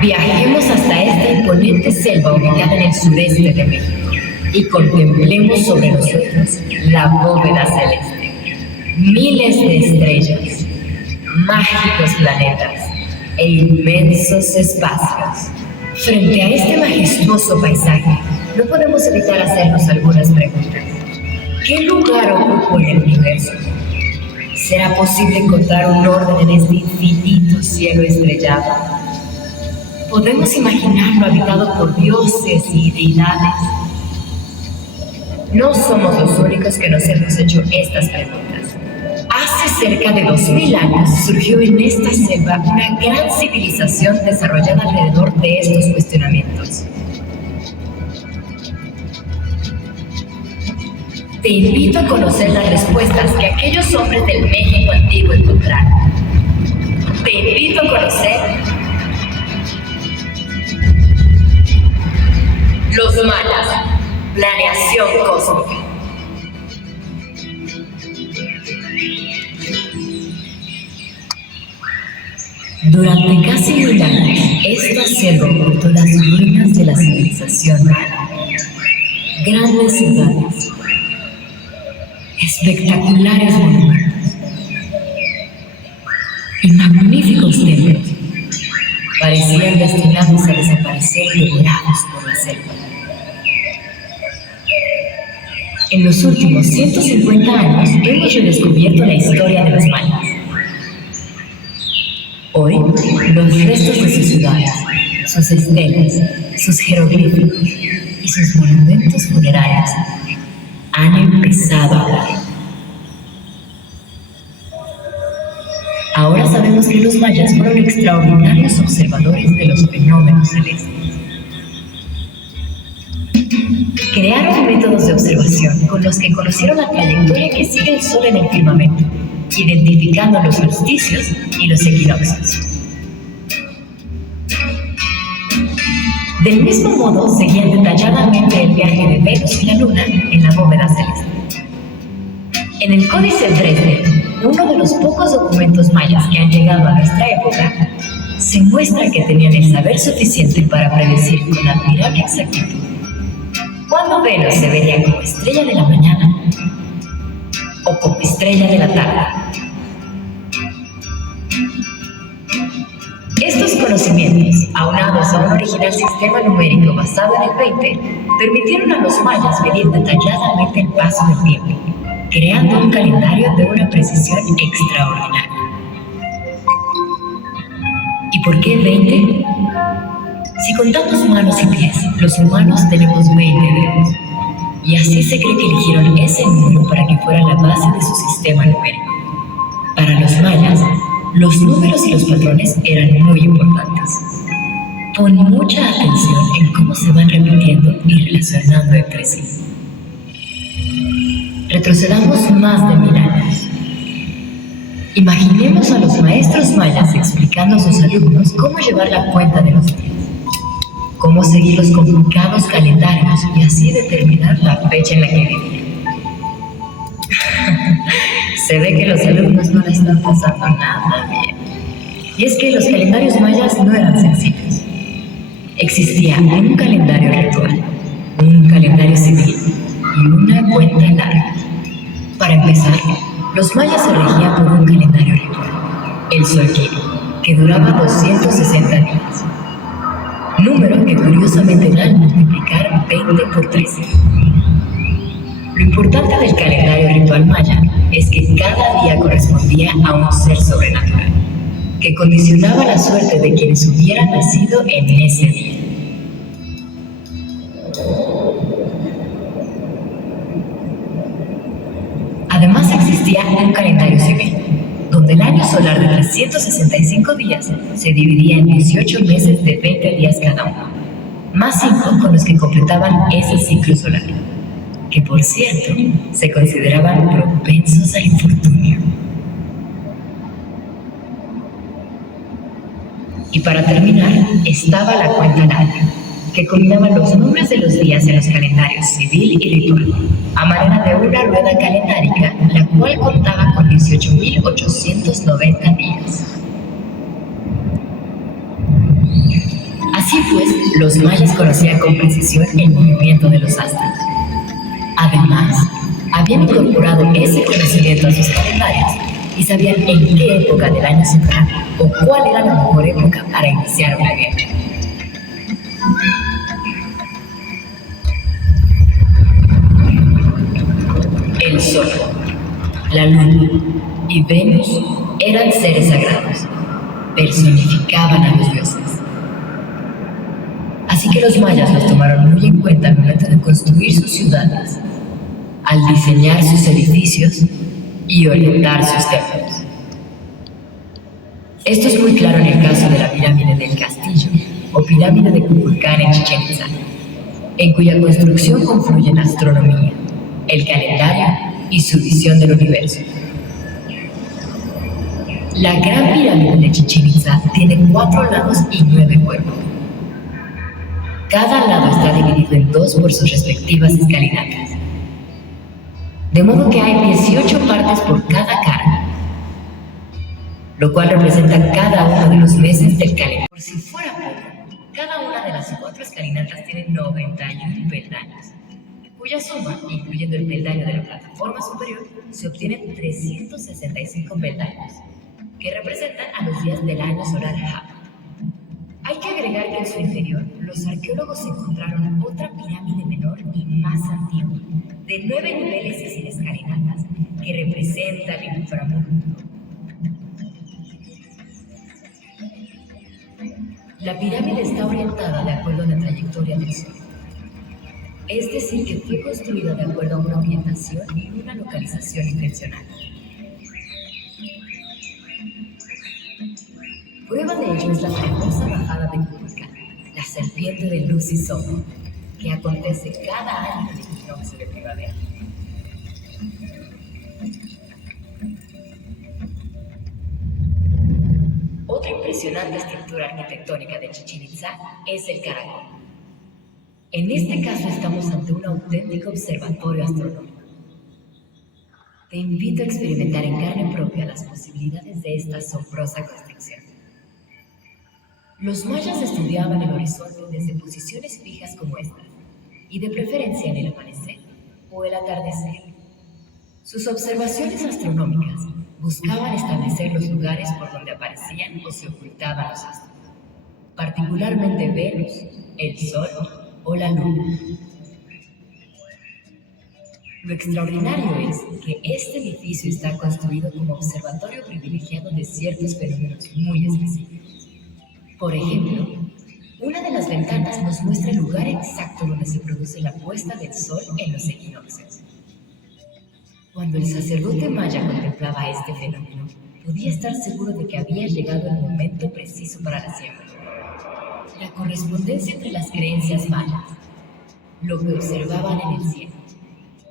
Viajemos hasta esta imponente selva ubicada en el sureste de México y contemplemos sobre nosotros la bóveda celeste. Miles de estrellas, mágicos planetas e inmensos espacios. Frente a este majestuoso paisaje, no podemos evitar hacernos algunas preguntas. ¿Qué lugar ocupo en el universo? ¿Será posible encontrar un orden en este infinito cielo estrellado? ¿Podemos imaginarlo habitado por dioses y deidades? No somos los únicos que nos hemos hecho estas preguntas. Hace cerca de 2000 años surgió en esta selva una gran civilización desarrollada alrededor de estos cuestionamientos. Te invito a conocer las respuestas que aquellos hombres del México antiguo encontraron. Te invito a conocer los mayas, planeación cósmica. Durante casi 1000 años, esta selva ocultó las ruinas de la civilización maya. Grandes ciudades, espectaculares monumentos y magníficos templos parecían destinados a desaparecer y devorados por la selva. En los últimos 150 años hemos redescubierto la historia de los mayas. Hoy, los restos de sus ciudades, sus estelas, sus jeroglíficos y sus monumentos funerarios han empezado a hablar. Ahora sabemos que los mayas fueron extraordinarios observadores de los fenómenos celestes. Crearon métodos de observación con los que conocieron la trayectoria que sigue el Sol en el firmamento, identificando los solsticios y los equinoccios. Del mismo modo, seguían detalladamente el viaje de Venus y la Luna en la bóveda celeste. En el Códice Dresde, uno de los pocos documentos mayas que han llegado a nuestra época, se muestra que tenían el saber suficiente para predecir con admirable exactitud cuándo Venus se vería como estrella de la mañana o como estrella de la tarde. Estos conocimientos, aunados a un original sistema numérico basado en el 20, permitieron a los mayas medir detalladamente el paso del tiempo, creando un calendario de una precisión extraordinaria. ¿Y por qué 20? Si contamos manos y pies, los humanos tenemos 20 dedos, y así se cree que eligieron ese número para que fuera la base de su sistema numérico. Para los mayas, los números y los patrones eran muy importantes. Pon mucha atención en cómo se van repitiendo y relacionando entre sí. Retrocedamos más de 1000 años. Imaginemos a los maestros mayas explicando a sus alumnos cómo llevar la cuenta de los días, cómo seguir los complicados calendarios y así determinar la fecha en la que vivían. Se ve que los alumnos no la están pasando nada bien. Y es que los calendarios mayas no eran sencillos. Existía un calendario ritual, un calendario civil y una cuenta larga. Para empezar, los mayas se regían por un calendario ritual, el solquino, que duraba 260 días. Número que curiosamente da al multiplicar 20 por 13. Lo importante del calendario ritual maya es que cada día correspondía a un ser sobrenatural, que condicionaba la suerte de quienes hubieran nacido en ese día. Además existía un calendario civil, donde el año solar de 365 días se dividía en 18 meses de 20 días cada uno, más 5 con los que completaban ese ciclo solar. que por cierto se consideraban propensos al infortunio. Y para terminar, estaba la cuenta larga, que combinaba los nombres de los días en los calendarios civil y ritual, a manera de una rueda calendárica, la cual contaba con 18.890 días. Así pues, los mayas conocían con precisión el movimiento de los astros. Además, habían incorporado ese conocimiento a sus calendarios y sabían en qué época del año se entraba o cuál era la mejor época para iniciar una guerra. El Sol, la Luna y Venus eran seres sagrados, personificaban a los dioses. Así que los mayas los tomaron muy en cuenta al momento de construir sus ciudades, al diseñar sus edificios y orientar sus templos. Esto es muy claro en el caso de la pirámide del Castillo o pirámide de Kukulcán en Chichén Itzá, en cuya construcción confluyen la astronomía, el calendario y su visión del universo. La Gran Pirámide de Chichén Itzá tiene 4 lados y 9 cuerpos. Cada lado está dividido en 2 por sus respectivas escalinatas, de modo que hay 18 partes por cada cara, lo cual representa cada uno de los meses del calendario. Por si fuera poco, cada una de las 4 escalinatas tiene 91 peldaños, cuya suma, incluyendo el peldaño de la plataforma superior, se obtienen 365 peldaños, que representan a los días del año solar Ha. Hay que agregar que en su interior, los arqueólogos encontraron otra pirámide menor y más antigua, de 9 niveles y sin escalinatas, que representa el inframundo. La pirámide está orientada de acuerdo a la trayectoria del Sol. Es decir, que fue construida de acuerdo a una orientación y una localización intencional. Prueba de ello es la famosa bajada de Kukulcán, la serpiente de luz y sombra, que acontece cada año en el equinoccio de primavera. Otra impresionante estructura arquitectónica de Chichén Itzá es el caracol. En este caso estamos ante un auténtico observatorio astronómico. Te invito a experimentar en carne propia las posibilidades de esta asombrosa construcción. Los mayas estudiaban el horizonte desde posiciones fijas como esta, y de preferencia en el amanecer o el atardecer. Sus observaciones astronómicas buscaban establecer los lugares por donde aparecían o se ocultaban los astros, particularmente Venus, el Sol o la Luna. Lo extraordinario es que este edificio está construido como observatorio privilegiado de ciertos fenómenos muy específicos. Por ejemplo, una de las ventanas nos muestra el lugar exacto donde se produce la puesta del sol en los equinoccios. Cuando el sacerdote maya contemplaba este fenómeno, podía estar seguro de que había llegado el momento preciso para la siembra. La correspondencia entre las creencias mayas, lo que observaban en el cielo,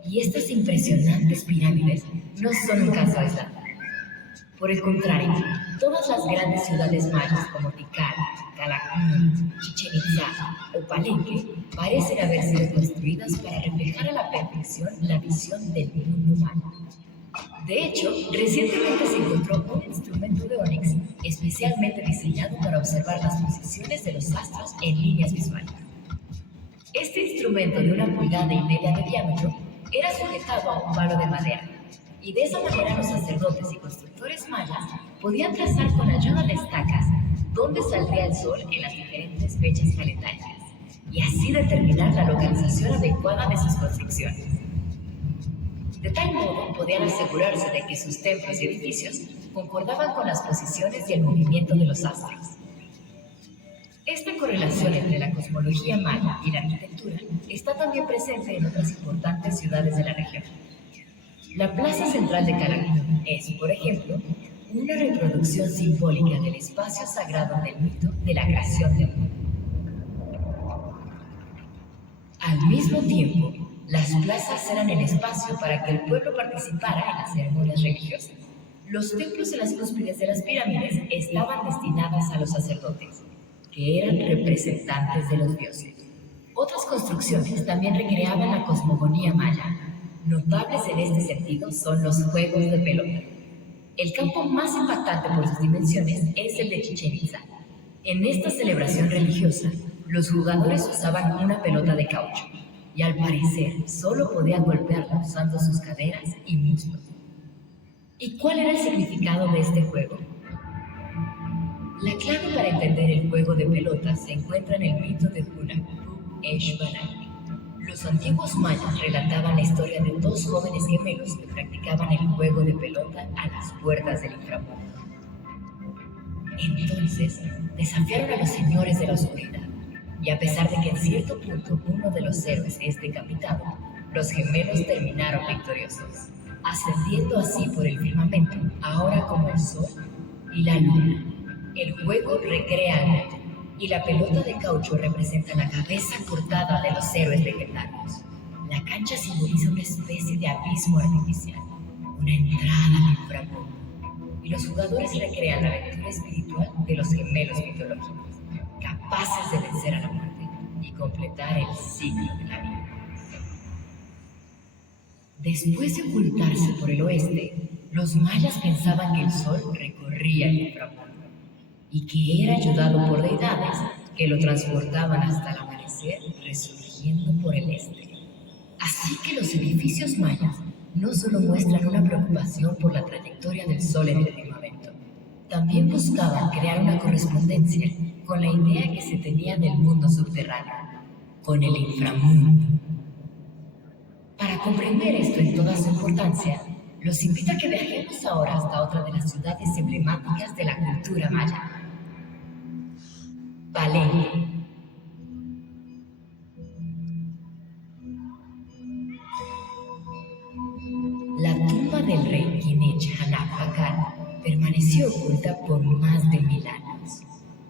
y estas impresionantes pirámides no son un caso aislado. Por el contrario, todas las grandes ciudades mayas como Tikal, Calakmul, Chichén Itzá o Palenque parecen haber sido construidas para reflejar a la perfección la visión del mundo maya. De hecho, recientemente se encontró un instrumento de ónix especialmente diseñado para observar las posiciones de los astros en líneas visuales. Este instrumento de 1,5 pulgadas de diámetro era sujetado a un palo de madera, y de esa manera los sacerdotes y constructores mayas podían trazar con ayuda de estacas dónde saldría el sol en las diferentes fechas calendáricas, y así determinar la localización adecuada de sus construcciones. De tal modo podían asegurarse de que sus templos y edificios concordaban con las posiciones y el movimiento de los astros. Esta correlación entre la cosmología maya y la arquitectura está también presente en otras importantes ciudades de la región. La plaza central de Calakmul es, por ejemplo, una reproducción simbólica del espacio sagrado del mito de la creación del mundo. Al mismo tiempo, Las plazas eran el espacio para que el pueblo participara en las ceremonias religiosas. Los templos en las cúspides de las pirámides estaban destinados a los sacerdotes, que eran representantes de los dioses. Otras construcciones también recreaban la cosmogonía maya. Notables en este sentido son los juegos de pelota. El campo más impactante por sus dimensiones es el de Chichén Itzá. En esta celebración religiosa, los jugadores usaban una pelota de caucho y al parecer solo podían golpearla usando sus caderas y muslos. ¿Y cuál era el significado de este juego? La clave para entender el juego de pelota se encuentra en el mito de Hunahpu-Eshbalak. Los antiguos mayas relataban la historia de dos jóvenes gemelos que practicaban el juego de pelota a las puertas del inframundo. Entonces, desafiaron a los señores de la oscuridad, y a pesar de que en cierto punto uno de los héroes es decapitado, los gemelos terminaron victoriosos, ascendiendo así por el firmamento, ahora como el sol y la luna. El juego recrea al mundo, y la pelota de caucho representa la cabeza cortada de los héroes legendarios. La cancha simboliza una especie de abismo artificial, una entrada al inframundo, y los jugadores recrean la aventura espiritual de los gemelos mitológicos, capaces de vencer a la muerte y completar el ciclo de la vida. Después de ocultarse por el oeste, los mayas pensaban que el sol recorría el inframundo y que era ayudado por deidades que lo transportaban hasta el amanecer, resurgiendo por el este. Así que los edificios mayas no solo muestran una preocupación por la trayectoria del sol en el firmamento, también buscaban crear una correspondencia con la idea que se tenía del mundo subterráneo, con el inframundo. Para comprender esto en toda su importancia, los invito a que viajemos ahora hasta otra de las ciudades emblemáticas de la cultura maya, Palenque. La tumba del rey Kinech Hanap Pakal permaneció oculta por más de 1000 años.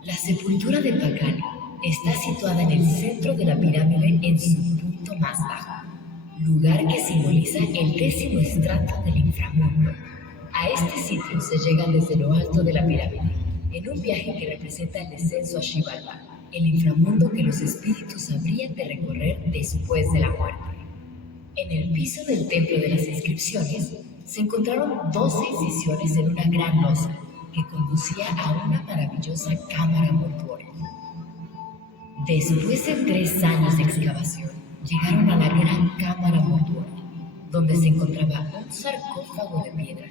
La sepultura de Pakal está situada en el centro de la pirámide en su punto más bajo, lugar que simboliza el 10º estrato del inframundo. A este sitio se llega desde lo alto de la pirámide, en un viaje que representa el descenso a Xibalbá, el inframundo que los espíritus habrían de recorrer después de la muerte. En el piso del templo de las inscripciones se encontraron 12 incisiones en una gran losa que conducía a una maravillosa cámara mortuoria. Después de 3 años de excavación, llegaron a la gran cámara mortuoria, donde se encontraba un sarcófago de piedra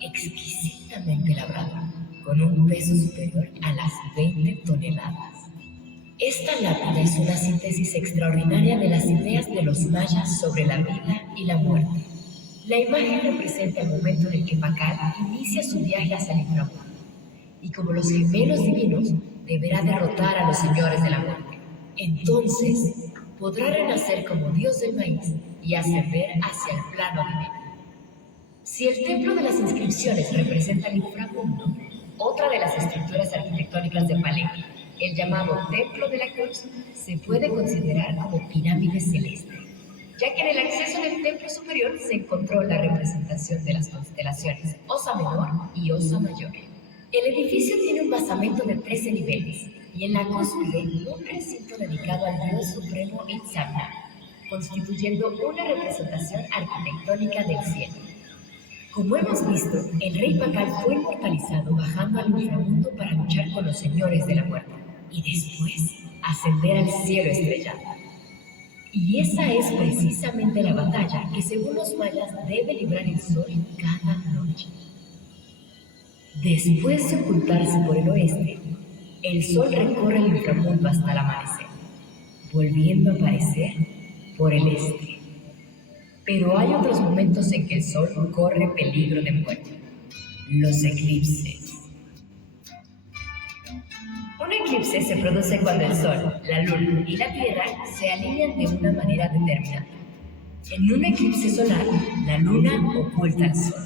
exquisitamente labrado, con un peso superior a las 20 toneladas. Esta lápida es una síntesis extraordinaria de las ideas de los mayas sobre la vida y la muerte. La imagen representa el momento en el que Pakal inicia su viaje hacia el inframundo, y como los gemelos divinos, deberá derrotar a los señores de la muerte. Entonces, podrá renacer como dios del maíz y ascender hacia el plano divino. Si el templo de las inscripciones representa el inframundo, otra de las estructuras arquitectónicas de Palenque, el llamado Templo de la Cruz, se puede considerar como pirámide celeste, ya que en el acceso del templo superior se encontró la representación de las constelaciones Osa Menor y Osa Mayor. El edificio tiene un basamento de 13 niveles y en la cúspide un recinto dedicado al dios supremo Itzamna, constituyendo una representación arquitectónica del cielo. Como hemos visto, el rey Pakal fue inmortalizado bajando al inframundo para luchar con los señores de la muerte y después ascender al cielo estrellado. Y esa es precisamente la batalla que según los mayas debe librar el sol cada noche. Después de ocultarse por el oeste, el sol recorre el inframundo hasta el amanecer, volviendo a aparecer por el este. Pero hay otros momentos en que el sol corre peligro de muerte: los eclipses. Un eclipse se produce cuando el sol, la luna y la tierra se alinean de una manera determinada. En un eclipse solar, la luna oculta al sol,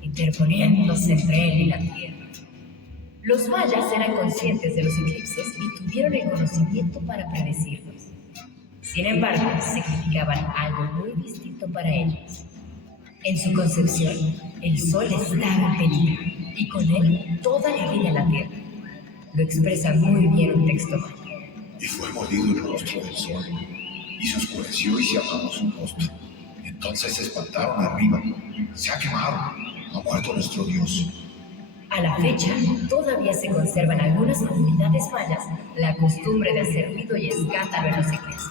interponiéndose entre él y la tierra. Los mayas eran conscientes de los eclipses y tuvieron el conocimiento para predecirlos. Sin embargo, significaban algo muy distinto para ellos. En su concepción, el sol estaba en peligro y con él toda la vida en la tierra. Lo expresa muy bien un texto maya. Y fue mordido el rostro del sol, y se oscureció y se apagó su rostro. Entonces se espantaron arriba. Se ha quemado, ha muerto nuestro Dios. A la fecha, todavía se conserva en algunas comunidades mayas la costumbre de hacer ruido y escándalo en los eclipses.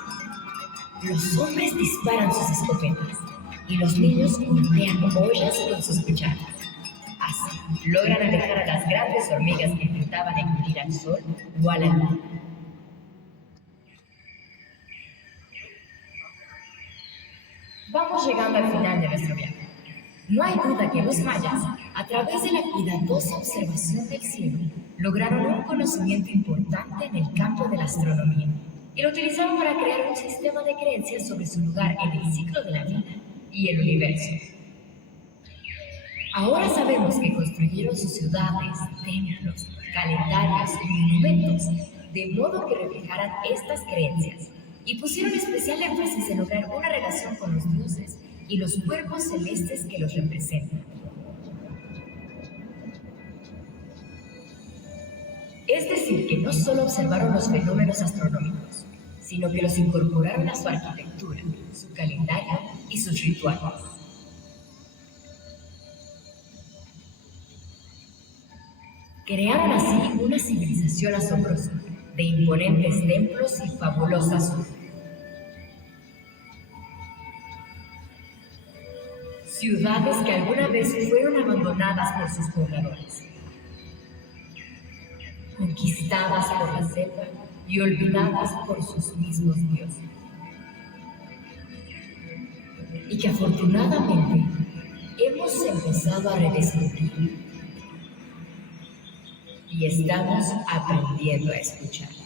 Los hombres disparan sus escopetas y los niños golpean ollas con sus cucharas. Así, logran alejar a las grandes hormigas que intentaban engullir al sol o a la luna. Vamos llegando al final de nuestro viaje. No hay duda que los mayas, a través de la cuidadosa observación del cielo, lograron un conocimiento importante en el campo de la astronomía y lo utilizaron para crear un sistema de creencias sobre su lugar en el ciclo de la vida y el universo. Ahora sabemos que construyeron sus ciudades, templos, calendarios y monumentos de modo que reflejaran estas creencias y pusieron especial énfasis en lograr una relación con los dioses y los cuerpos celestes que los representan. Es decir, que no solo observaron los fenómenos astronómicos, sino que los incorporaron a su arquitectura, su calendario y sus rituales. Crearon así una civilización asombrosa, de imponentes templos y fabulosas ciudades. Ciudades que alguna vez fueron abandonadas por sus pobladores, conquistadas por la selva y olvidadas por sus mismos dioses. Y que afortunadamente hemos empezado a redescubrir y estamos aprendiendo a escuchar.